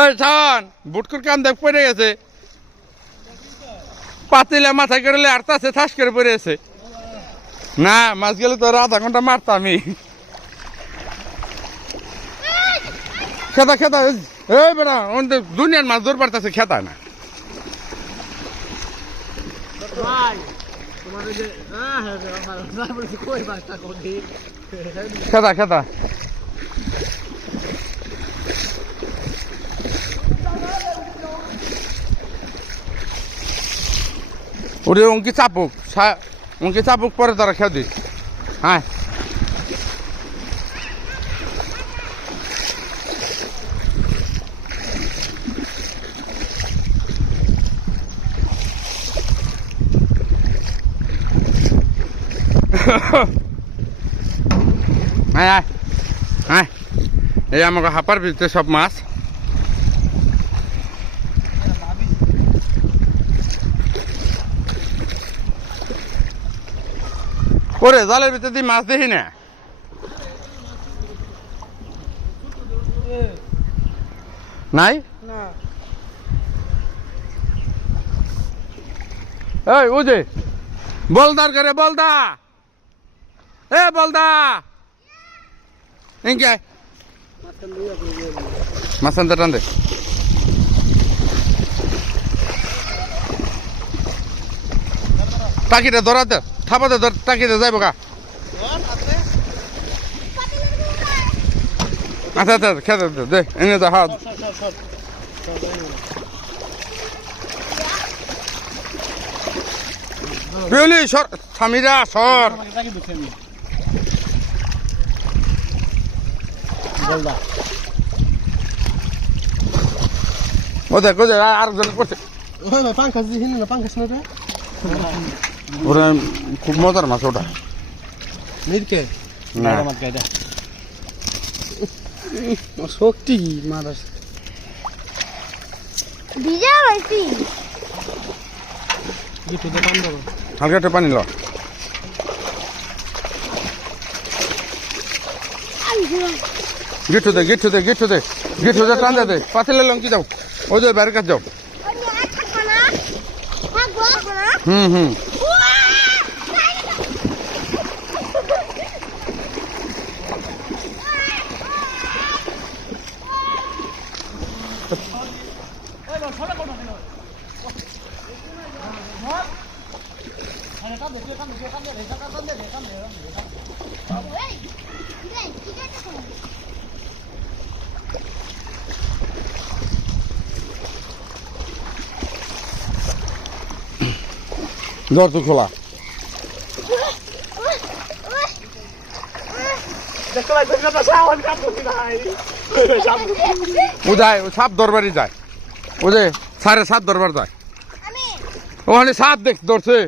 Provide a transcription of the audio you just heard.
এই ছাওয়ান বুটকুর কান দেখ পড়ে গেছে পাতিলে মাথায় করলে আরতাছে ঠাস করে পড়ে গেছে না মাছ গেলে তো আধা ঘন্টা মারতামই খেতা খেতা এই বেড়া দুনিয়ার মাছ দৌড় পারতেছে খেতা না খেতা খেতা ওরে অঙ্কি চাপুক অঙ্কি চাপুক পরে তারা খেয়ে দিস হ্যাঁ হ্যাঁ হ্যাঁ হ্যাঁ এই আমাকে হাঁপার ভিতরে সব মাছ ওরে জালের ভিতরে দিয়ে মাছ দেখি না নাই এই ও যে বলদার করে বলদা এ বলদা ইনকে মাছ টান দে টাকিটা ধরা দে থাপাতে ধর টাকিতে যাইব গা আচ্ছা আচ্ছা খেতে দে এনে যা হাত রিয়েলি সর স্বামীরা সর ও দেখ আরেকজন করছে ওরা খুব মজার মাছ ওটা শক্তি মাছ হালকা একটু পানি ল গিট্টু দে গিট্টু দে গিট্টু দে গিট্টু দে টান দে পাতিলে লঙ্কি যাও ওই যে বাইরের কাছে যাও হুম দর তো খোলা ও যায় ও সাপ দরবারই যায় ও যে 7:30 দরবার যায় ওখানে সাপ দেখ ধরছে